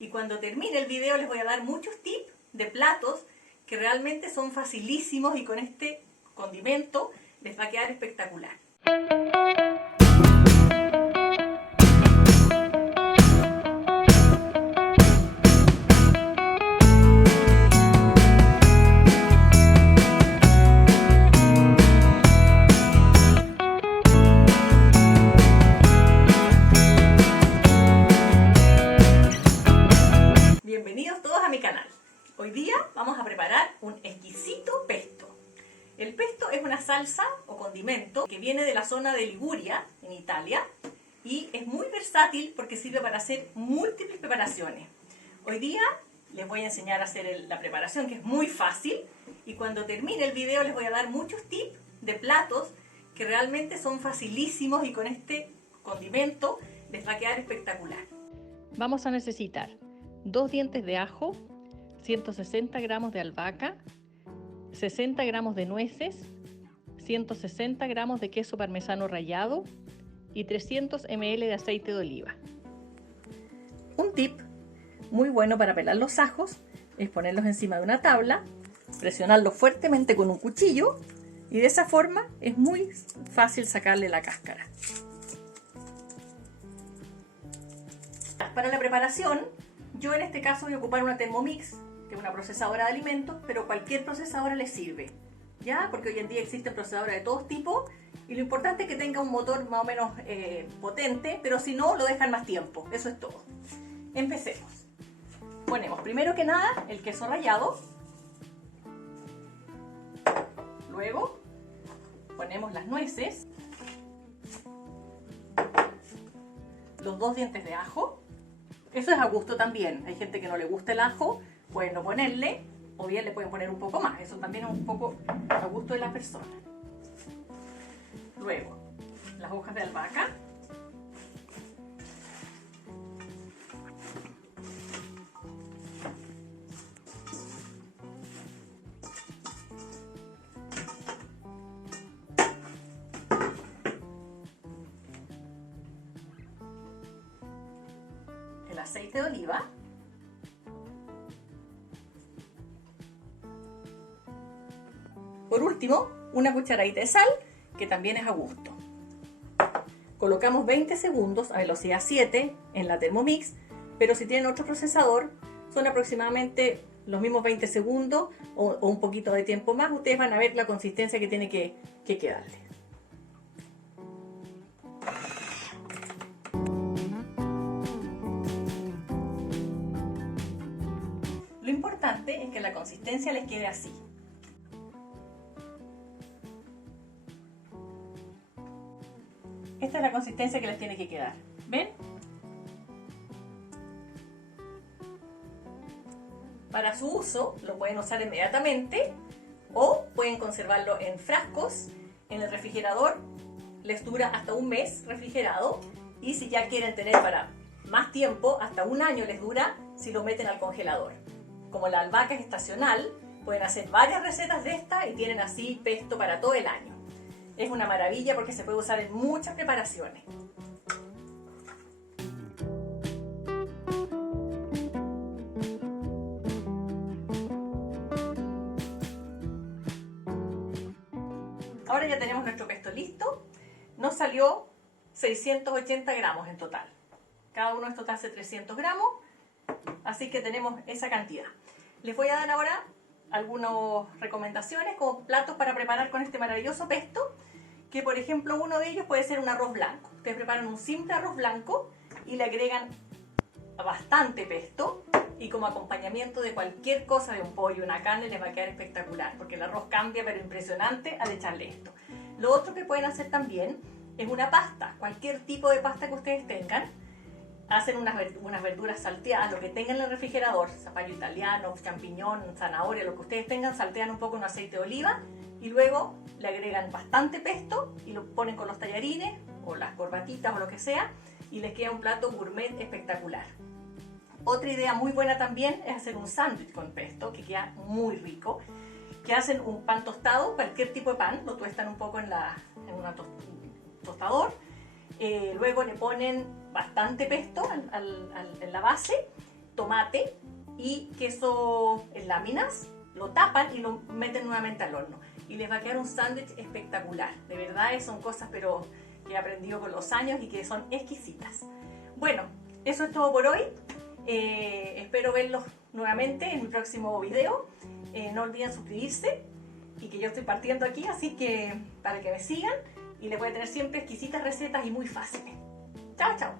Y cuando termine el video les voy a dar muchos tips de platos que realmente son facilísimos y con este condimento les va a quedar espectacular. Bienvenidos todos a mi canal. Hoy día vamos a preparar un exquisito pesto. El pesto es una salsa o condimento que viene de la zona de Liguria, en Italia, y es muy versátil porque sirve para hacer múltiples preparaciones. Hoy día les voy a enseñar a hacer la preparación, que es muy fácil, y cuando termine el video les voy a dar muchos tips de platos que realmente son facilísimos y con este condimento les va a quedar espectacular. Vamos a necesitar 2 dientes de ajo, 160 gramos de albahaca, 60 gramos de nueces, 160 gramos de queso parmesano rallado y 300 ml de aceite de oliva. Un tip muy bueno para pelar los ajos es ponerlos encima de una tabla, presionarlos fuertemente con un cuchillo y de esa forma es muy fácil sacarle la cáscara. Para la preparación, yo en este caso voy a ocupar una Thermomix, que es una procesadora de alimentos, pero cualquier procesadora le sirve, ¿ya? Porque hoy en día existen procesadoras de todos tipos y lo importante es que tenga un motor más o menos potente, pero si no, lo dejan más tiempo. Eso es todo. Empecemos. Ponemos primero que nada el queso rallado, luego ponemos las nueces, los 2 dientes de ajo. Eso es a gusto también. Hay gente que no le gusta el ajo, pueden no ponerle, o bien le pueden poner un poco más. Eso también es un poco a gusto de la persona. Luego, las hojas de albahaca. El aceite de oliva. Por último, una cucharadita de sal, que también es a gusto. Colocamos 20 segundos a velocidad 7 en la Thermomix, pero si tienen otro procesador, son aproximadamente los mismos 20 segundos o un poquito de tiempo más. Ustedes van a ver la consistencia que tiene que quedarle. Lo importante es que la consistencia les quede así. Esta es la consistencia que les tiene que quedar. ¿Ven? Para su uso lo pueden usar inmediatamente o pueden conservarlo en frascos en el refrigerador. Les dura hasta un mes refrigerado y si ya quieren tener para más tiempo, hasta un año les dura si lo meten al congelador. Como la albahaca es estacional, pueden hacer varias recetas de esta y tienen así pesto para todo el año. Es una maravilla porque se puede usar en muchas preparaciones. Ahora ya tenemos nuestro pesto listo. Nos salió 680 gramos en total. Cada uno de estos hace 300 gramos. Así que tenemos esa cantidad. Les voy a dar ahora algunas recomendaciones como platos para preparar con este maravilloso pesto, que por ejemplo uno de ellos puede ser un arroz blanco. Ustedes preparan un simple arroz blanco y le agregan bastante pesto y como acompañamiento de cualquier cosa, de un pollo, una carne, les va a quedar espectacular porque el arroz cambia pero impresionante al echarle esto. Lo otro que pueden hacer también es una pasta, cualquier tipo de pasta que ustedes tengan. Hacen unas verduras salteadas, lo que tengan en el refrigerador, zapallo italiano, champiñón, zanahoria, lo que ustedes tengan, saltean un poco en aceite de oliva y luego le agregan bastante pesto y lo ponen con los tallarines o las corbatitas o lo que sea y les queda un plato gourmet espectacular. Otra idea muy buena también es hacer un sándwich con pesto que queda muy rico, que hacen un pan tostado, cualquier tipo de pan, lo tuestan un poco en un tostador. Luego le ponen bastante pesto en la base tomate y queso en láminas, lo tapan y lo meten nuevamente al horno. Y les va a quedar un sándwich espectacular. De verdad, son cosas pero que he aprendido con los años y que son exquisitas. Bueno, eso es todo por hoy. Espero verlos nuevamente en mi próximo video. No olviden suscribirse y que yo estoy partiendo aquí, así que para que me sigan y les voy a tener siempre exquisitas recetas y muy fáciles. Chao, chao.